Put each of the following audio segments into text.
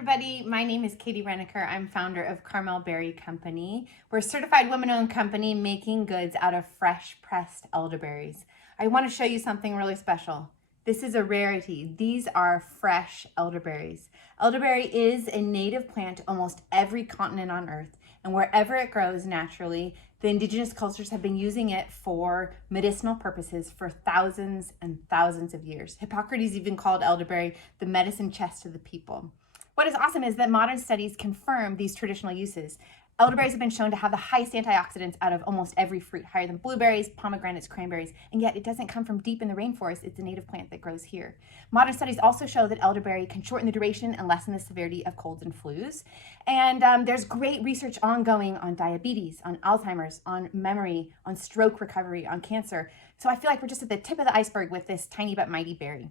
everybody. My name is Katie Reneker. I'm founder of Carmel Berry Company. We're a certified women-owned company making goods out of fresh pressed elderberries. I want to show you something really special. This is a rarity. These are fresh elderberries. Elderberry is a native plant to almost every continent on earth, and wherever it grows naturally, the indigenous cultures have been using it for medicinal purposes for thousands and thousands of years. Hippocrates even called elderberry the medicine chest of the people. What is awesome is that modern studies confirm these traditional uses. Elderberries have been shown to have the highest antioxidants out of almost every fruit, higher than blueberries, pomegranates, cranberries, and yet it doesn't come from deep in the rainforest. It's a native plant that grows here. Modern studies also show that elderberry can shorten the duration and lessen the severity of colds and flus. And there's great research ongoing on diabetes, on Alzheimer's, on memory, on stroke recovery, on cancer. So I feel like we're just at the tip of the iceberg with this tiny but mighty berry.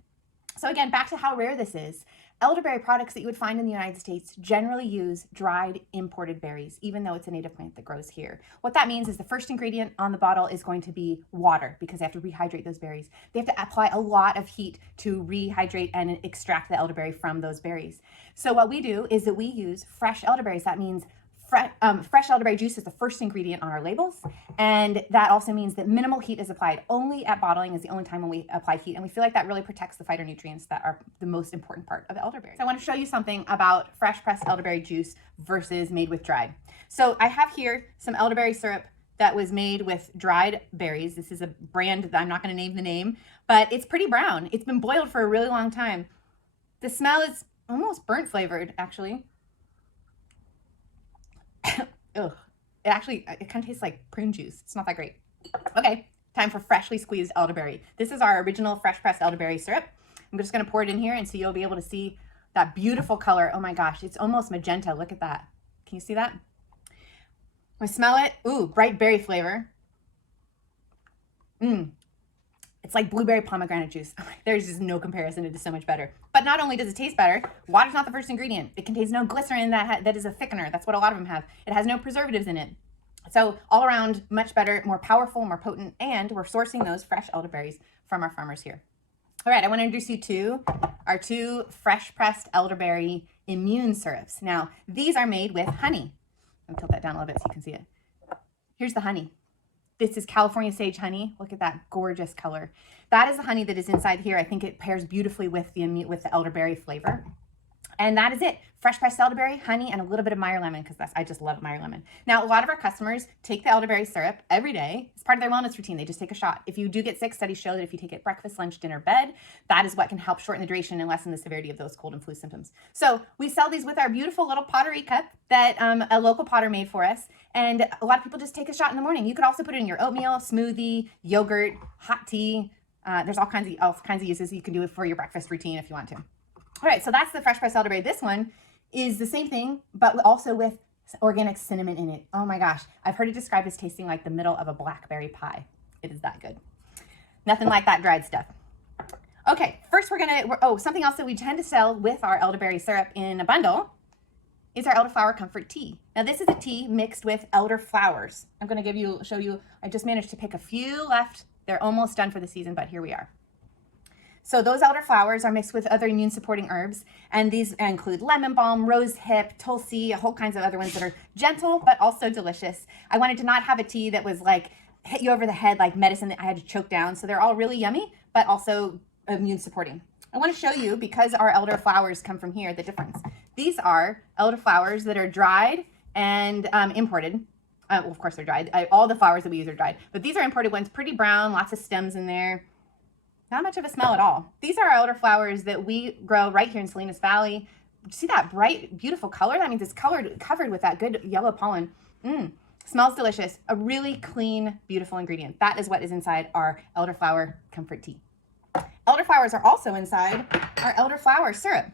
So again, back to how rare this is. Elderberry products that you would find in the United States generally use dried imported berries, even though it's a native plant that grows here. What that means is the first ingredient on the bottle is going to be water because they have to rehydrate those berries. They have to apply a lot of heat to rehydrate and extract the elderberry from those berries. So what we do is that we use fresh elderberries. That means fresh elderberry juice is the first ingredient on our labels, and that also means that minimal heat is applied. Only at bottling is the only time when we apply heat, and we feel like that really protects the phytonutrients that are the most important part of elderberry. So I want to show you something about fresh pressed elderberry juice versus made with dried. So I have here some elderberry syrup that was made with dried berries. This is a brand that I'm not going to name the name, but it's pretty brown. It's been boiled for a really long time. The smell is almost burnt flavored, actually. Ugh. It kind of tastes like prune juice. It's not that great. Okay, time for freshly squeezed elderberry. This is our original fresh pressed elderberry syrup. I'm just going to pour it in here, and so you'll be able to see that beautiful color. Oh my gosh, it's almost magenta. Look at that. Can you see that? I smell it. Ooh, bright berry flavor. It's like blueberry pomegranate juice. There's just no comparison. It is so much better. But not only does it taste better, water's not the first ingredient. It contains no glycerin that is a thickener. That's what a lot of them have. It has no preservatives in it. So all around, much better, more powerful, more potent, and we're sourcing those fresh elderberries from our farmers here. All right, I want to introduce you to our two fresh pressed elderberry immune syrups. Now, these are made with honey. Let me tilt that down a little bit so you can see it. Here's the honey. This is California sage honey. Look at that gorgeous color. That is the honey that is inside here. I think it pairs beautifully with the elderberry flavor. And that is it. Fresh pressed elderberry, honey, and a little bit of Meyer lemon because I just love Meyer lemon. Now, a lot of our customers take the elderberry syrup every day. It's part of their wellness routine. They just take a shot. If you do get sick, studies show that if you take it breakfast, lunch, dinner, bed, that is what can help shorten the duration and lessen the severity of those cold and flu symptoms. So we sell these with our beautiful little pottery cup that a local potter made for us. And a lot of people just take a shot in the morning. You could also put it in your oatmeal, smoothie, yogurt, hot tea. There's all kinds of uses you can do it for your breakfast routine if you want to. All right, so that's the fresh pressed elderberry. This one is the same thing, but also with organic cinnamon in it. Oh my gosh, I've heard it described as tasting like the middle of a blackberry pie. It is that good. Nothing like that dried stuff. Okay, first something else that we tend to sell with our elderberry syrup in a bundle is our elderflower comfort tea. Now this is a tea mixed with elderflowers. I'm going to show you, I just managed to pick a few left. They're almost done for the season, but here we are. So those elderflowers are mixed with other immune supporting herbs, and these include lemon balm, rose hip, tulsi, a whole kinds of other ones that are gentle but also delicious. I wanted to not have a tea that was like hit you over the head like medicine that I had to choke down. So they're all really yummy, but also immune supporting. I want to show you, because our elderflowers come from here, the difference. These are elderflowers that are dried and imported. Well, of course they're dried. All the flowers that we use are dried, but these are imported ones, pretty brown, lots of stems in there. Not much of a smell at all. These are our elderflowers that we grow right here in Salinas Valley. See that bright, beautiful color? That means it's covered with that good yellow pollen. Smells delicious. A really clean, beautiful ingredient. That is what is inside our elderflower comfort tea. Elderflowers are also inside our elderflower syrup.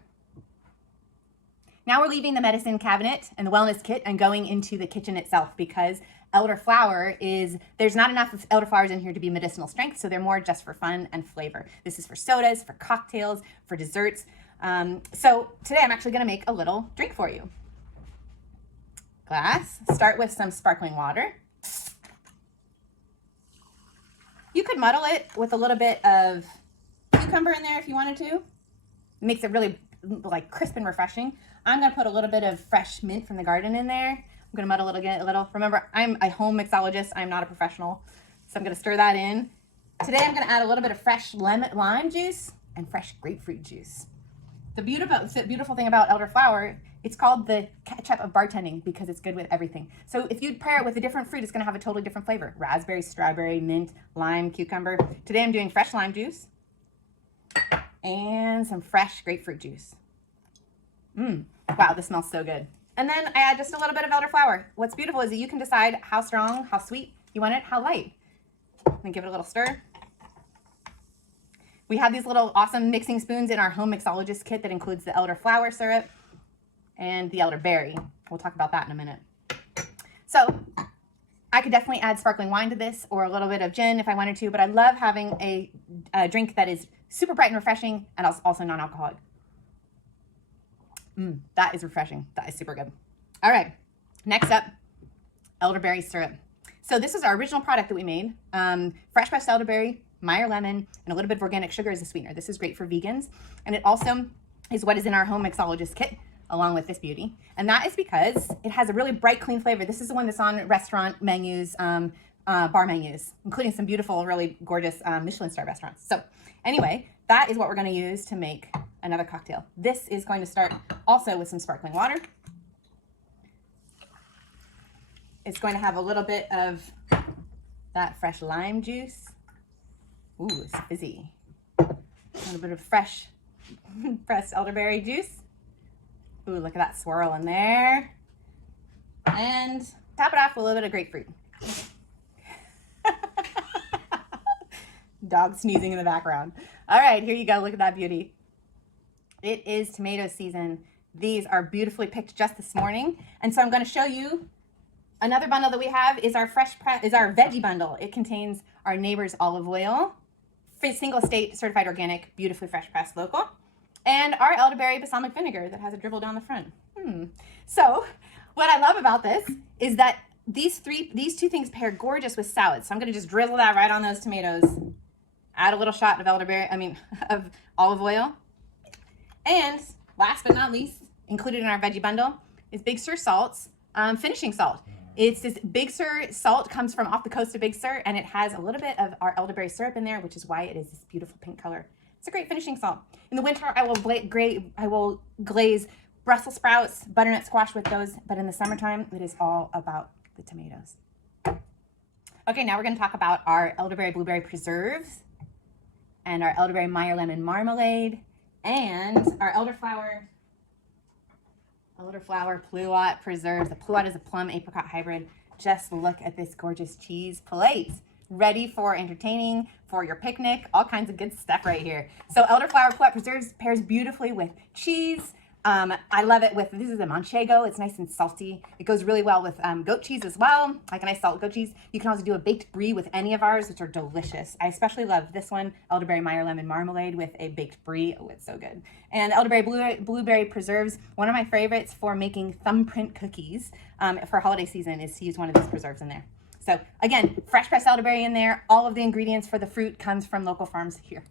Now we're leaving the medicine cabinet and the wellness kit and going into the kitchen itself, because there's not enough of elderflowers in here to be medicinal strength, so they're more just for fun and flavor. This is for sodas, for cocktails, for desserts. So today I'm actually gonna make a little drink for you. Glass, start with some sparkling water. You could muddle it with a little bit of cucumber in there if you wanted to. It makes it really like crisp and refreshing. I'm gonna put a little bit of fresh mint from the garden in there. I'm gonna muddle it again a little. Remember, I'm a home mixologist. I'm not a professional. So I'm gonna stir that in. Today I'm gonna add a little bit of fresh lime juice and fresh grapefruit juice. The beautiful thing about elderflower, it's called the ketchup of bartending because it's good with everything. So if you pair it with a different fruit, it's gonna have a totally different flavor. Raspberry, strawberry, mint, lime, cucumber. Today I'm doing fresh lime juice and some fresh grapefruit juice. Wow, this smells so good. And then I add just a little bit of elderflower. What's beautiful is that you can decide how strong, how sweet you want it, how light. And give it a little stir. We have these little awesome mixing spoons in our home mixologist kit that includes the elderflower syrup and the elderberry. We'll talk about that in a minute. So I could definitely add sparkling wine to this or a little bit of gin if I wanted to, but I love having a drink that is super bright and refreshing and also non-alcoholic. That is refreshing. That is super good. All right, next up, elderberry syrup. So this is our original product that we made. Fresh pressed elderberry, Meyer lemon, and a little bit of organic sugar as a sweetener. This is great for vegans. And it also is what is in our home mixologist kit, along with this beauty. And that is because it has a really bright, clean flavor. This is the one that's on restaurant menus, bar menus, including some beautiful, really gorgeous Michelin star restaurants. So anyway, that is what we're gonna use to make another cocktail. This is going to start also with some sparkling water. It's going to have a little bit of that fresh lime juice. Ooh, it's fizzy. A little bit of fresh pressed elderberry juice. Ooh, look at that swirl in there. And top it off with a little bit of grapefruit. Dog sneezing in the background. All right, here you go. Look at that beauty. It is tomato season. These are beautifully picked just this morning. And so I'm going to show you another bundle that we have is our our veggie bundle. It contains our neighbor's olive oil, single state certified organic, beautifully fresh pressed local, and our elderberry balsamic vinegar that has a dribble down the front. So what I love about this is that these two things pair gorgeous with salads. So I'm going to just drizzle that right on those tomatoes. Add a little shot of of olive oil. And last but not least, included in our veggie bundle is Big Sur salts, finishing salt. It's this Big Sur salt, comes from off the coast of Big Sur, and it has a little bit of our elderberry syrup in there, which is why it is this beautiful pink color. It's a great finishing salt. In the winter, I will glaze Brussels sprouts, butternut squash with those, but in the summertime, it is all about the tomatoes. Okay, now we're going to talk about our elderberry blueberry preserves and our elderberry Meyer lemon marmalade and our elderflower pluot preserves. The pluot is a plum apricot hybrid. Just look at this gorgeous cheese plate. Ready for entertaining, for your picnic, all kinds of good stuff right here. So elderflower pluot preserves pairs beautifully with cheese. I love it with, this is a manchego. It's nice and salty. It goes really well with goat cheese as well, like a nice salt goat cheese. You can also do a baked brie with any of ours, which are delicious. I especially love this one, elderberry Meyer lemon marmalade with a baked brie. Oh, it's so good. And elderberry blueberry preserves, one of my favorites for making thumbprint cookies for holiday season is to use one of these preserves in there. So again, fresh pressed elderberry in there. All of the ingredients for the fruit comes from local farms here.